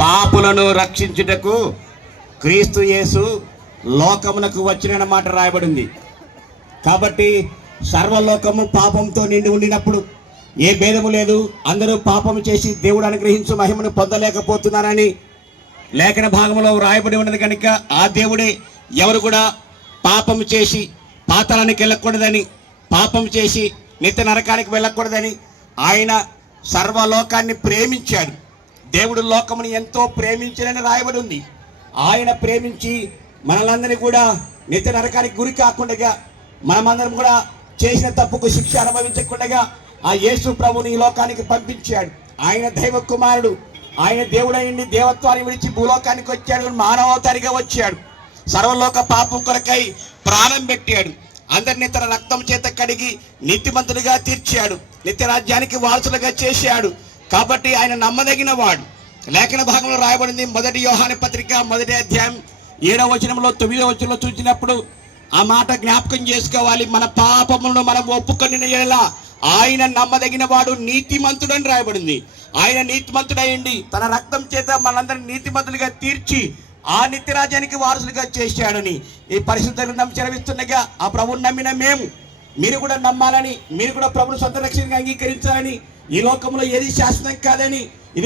పాపులను రక్షించుటకు క్రీస్తు యేసు లోకమునకు వచ్చిన మాట రాయబడింది. కాబట్టి సర్వలోకము పాపంతో నిండి ఉండినప్పుడు ఏ భేదము లేదు, అందరూ పాపము చేసి దేవుడు అనుగ్రహించు మహిమను పొందలేకపోతున్నారని లేఖన భాగంలో రాయబడి ఉన్నది. కనుక ఆ దేవుడే ఎవరు కూడా పాపము చేసి పాతాళానికి వెళ్ళకూడదని, పాపం చేసి నిత్య నరకానికి వెళ్ళకూడదని ఆయన సర్వలోకాన్ని ప్రేమించాడు. దేవుడు లోకముని ఎంతో ప్రేమించాలని రాయబడి ఉంది. ఆయన ప్రేమించి మనలందరినీ కూడా నిత్య నరకానికి గురి కాకుండా, మనమందరం కూడా చేసిన తప్పుకు శిక్ష అనుభవించకుండా ఆ యేసు ప్రభుని ఈ లోకానికి పంపించాడు. ఆయన దైవ కుమారుడు, ఆయన దేవుడైండి దేవత్వాన్ని విడిచి భూలోకానికి వచ్చాడు, మానవతారిగా వచ్చాడు. సర్వలోక పాపం కొరకై ప్రాణం పెట్టాడు. అందరినీ తన రక్తం చేత కడిగి నీతిమంతుడిగా తీర్చాడు, నిత్య రాజ్యానికి వారసులుగా చేశాడు. కాబట్టి ఆయన నమ్మదగిన వాడు. లేఖన భాగంలో రాయబడింది. మొదటి యోహాను పత్రిక 1వ అధ్యాయం 7వ వచనంలో 9వ వచనంలో చూసినప్పుడు ఆ మాట జ్ఞాపకం చేసుకోవాలి. మన పాపములను మనం ఒప్పుకొనిన యెడల ఆయన నమ్మదగిన వాడు, నీతిమంతుడు అని రాయబడింది. ఆయన నీతిమంతుడైండి తన రక్తం చేత మనందరినీ నీతిమంతులుగా తీర్చి ఆ నిత్యరాజ్యానికి వారసులుగా చేశాడని ఈ పరిశుద్ధ గ్రంథం సెలవిస్తుండగా ఆ ప్రభువుని నమ్మిన మీరు కూడా నమ్మాలని, మీరు కూడా ప్రభువుని సొంత రక్షణగా అంగీకరించాలని, ఈ లోకంలో ఏది శాశ్వతం కాదని